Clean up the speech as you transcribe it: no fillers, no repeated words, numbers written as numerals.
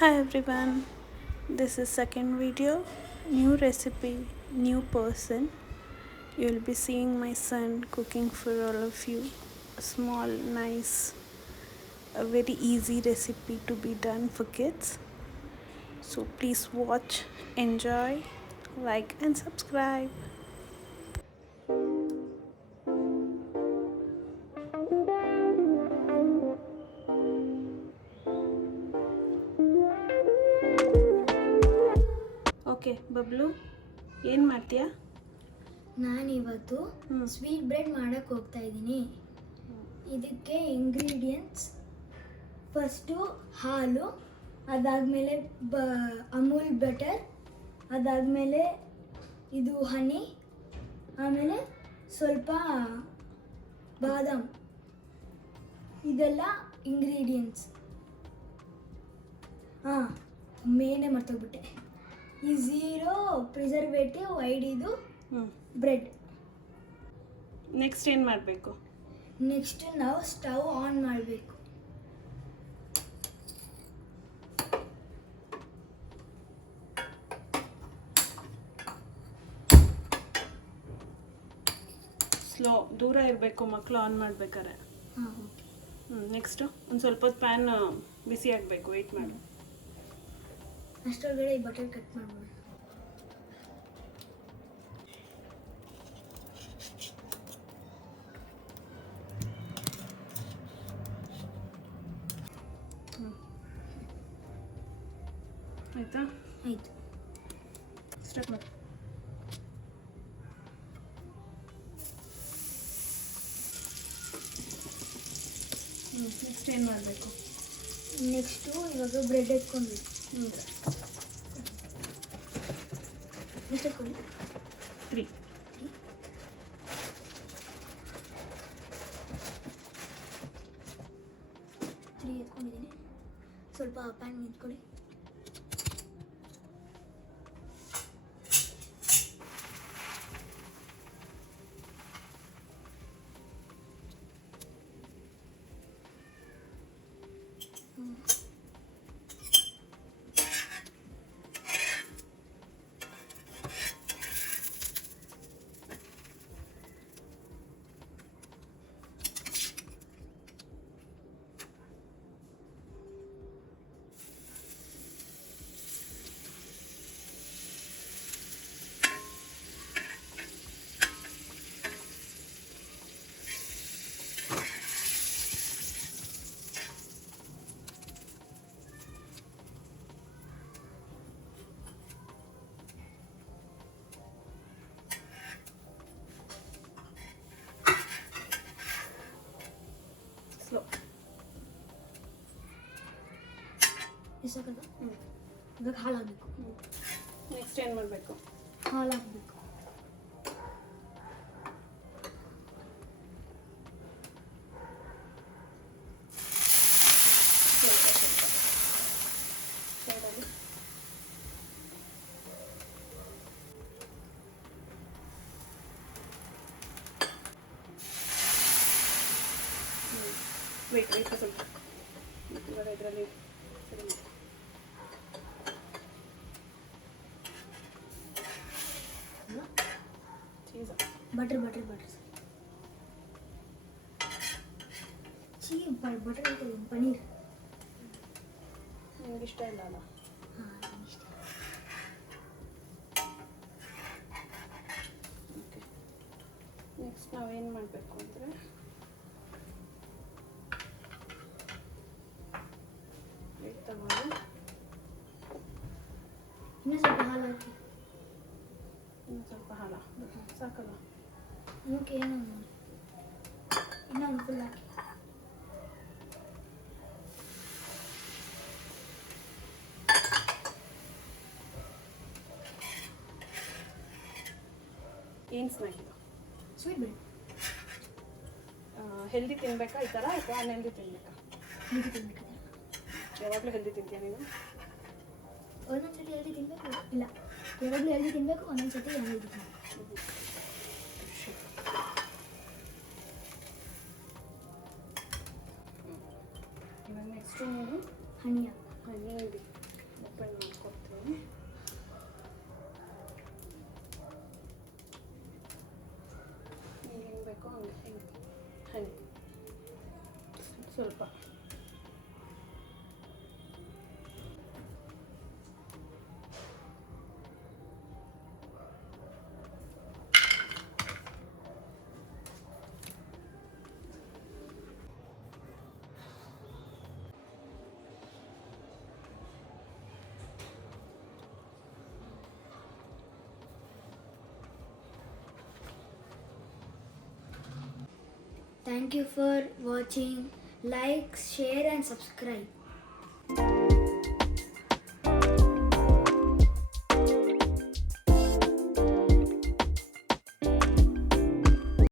Hi everyone, this is second video, new recipe, new person. You'll be seeing my son cooking for all of you. A small, nice, a very easy recipe to be done for kids. So please watch, enjoy, like and subscribe. Okay Bablu ಏನು ಮಾಡ್ತೀಯಾ? ನಾನಿವತ್ತು sweet bread ಮಾಡೋಕ್ಕೆ ಹೋಗ್ತಾ ಇದ್ದೀನಿ. ಇದಕ್ಕೆ ingredients first ಹಾಲು, ಅದಾದಮೇಲೆ Amul butter, ಅದಾದಮೇಲೆ ಇದು ಹನಿ, ಆಮೇಲೆ ಸ್ವಲ್ಪ ಬಾದಾಮ್, ಇದೆಲ್ಲ ಇಂಗ್ರೀಡಿಯೆಂಟ್ಸ್. ಮೇನೇ ಮರ್ತೋಗ್ಬಿಟ್ಟೆ. ಈ ಝೀರೋ ಪ್ರಿಸರ್ವೇಟಿವ್ ಐಡಿದು ಬ್ರೆಡ್. ನೆಕ್ಸ್ಟ್ ಏನು ಮಾಡಬೇಕು? ನೆಕ್ಸ್ಟ್ ನಾವು ಸ್ಟವ್ ಆನ್ ಮಾಡಬೇಕು. ಸ್ಲೋ, ದೂರ ಇರಬೇಕು ಮಕ್ಕಳು ಆನ್ ಮಾಡ್ಬೇಕಾರೆ. ನೆಕ್ಸ್ಟು ಒಂದು ಸ್ವಲ್ಪ ಹೊತ್ತು ಪ್ಯಾನ್ ಬಿಸಿ ಆಗಬೇಕು, ವೆಯ್ಟ್ ಮಾಡಿ. ಅಷ್ಟೊಳಗಡೆ ಈ ಬಟರ್ ಕಟ್ ಮಾಡ್ಬೋದು. ಆಯಿತಾ? ಆಯಿತು, ಸ್ಟಾರ್ಟ್ ಮಾಡಿ. ನೆಕ್ಸ್ಟ್ ಏನು ಮಾಡಬೇಕು? ನೆಕ್ಸ್ಟು ಇವಾಗ ಬ್ರೆಡ್ ಎತ್ಕೊಳ್ಬೇಕು. ಎಷ್ಟು ಎತ್ಕೊಳ್ಳಿ? 3 ಎತ್ಕೊಂಡಿದ್ದೀನಿ. ಸ್ವಲ್ಪ ಪ್ಯಾನ್ ಎತ್ಕೊಳ್ಳಿ. ಸ್ಲೋ. ಎಷ್ಟಾಗಲ್ಲ? ಇವಾಗ ಹಾಲು ಹಾಕಬೇಕು. ನೆಕ್ಸ್ಟ್ ಏನು ಮಾಡಬೇಕು? ಹಾಲು ಹಾಕಬೇಕು. ಸೈಡಲ್ಲಿ ವೆಯ್ಟ್ ಸ್ವಲ್ಪ ಇವಾಗ ಇದರಲ್ಲಿ ಸರಿ ಮಾಡಿ. ಚೀಸ್ ಬಟರ್ ಬಟರ್ ಐತೆ, ಪನ್ನೀರ್. ನಿಮ್ಗೆ ಇಷ್ಟ ಇಲ್ಲ ಅಲ್ಲ? ಹಾಂ, ಇಷ್ಟ. ಓಕೆ, ನೆಕ್ಸ್ಟ್ ನಾವೇನು ಮಾಡಬೇಕು ಅಂದರೆ ವೆಯ್ಟ್ ತಗೊಂಡು ಇನ್ನೂ ಸ್ವಲ್ಪ ಹಾಲು ಹಾಕಿ. ಇನ್ನು ಸ್ವಲ್ಪ ಹಾಲ ಸಾಕಲ್ಲ? ಓಕೆ, ಇನ್ನೊಂದು ಫುಲ್ ಹಾಕಿ. ಏನು ಸ್ನ್ಯಾಕ್ ಇದು? Sweet bread. ಹೆಲ್ದಿ ತಿನ್ಬೇಕಾ ಈ ಥರ, ಅಥವಾ ಅನ್ಹೆಲ್ದಿ ತಿನ್ಬೇಕಾ? ಹೆಲ್ದಿ ತಿನ್ಬೇಕು. ಯಾವಾಗಲೂ ಹೆಲ್ದಿ ತಿಂತೀಯ ನೀನು? ಒಂದೊಂದು ಸತಿ ಹೆಲ್ದಿ ತಿನ್ನಬೇಕು, ಇಲ್ಲ ಯಾವಾಗಲೂ ಹೆಲ್ದಿ ತಿನ್ನಬೇಕು, ಒಂದೊಂದು ಸತಿ ಅನ್ಹೆಲ್ದಿ ತಿನ್ನಬೇಕು. ಇವಾಗ ನೆಕ್ಸ್ಟು ನೀನು ಹನಿ ಹನಿ thank you for watching. Like, share and subscribe.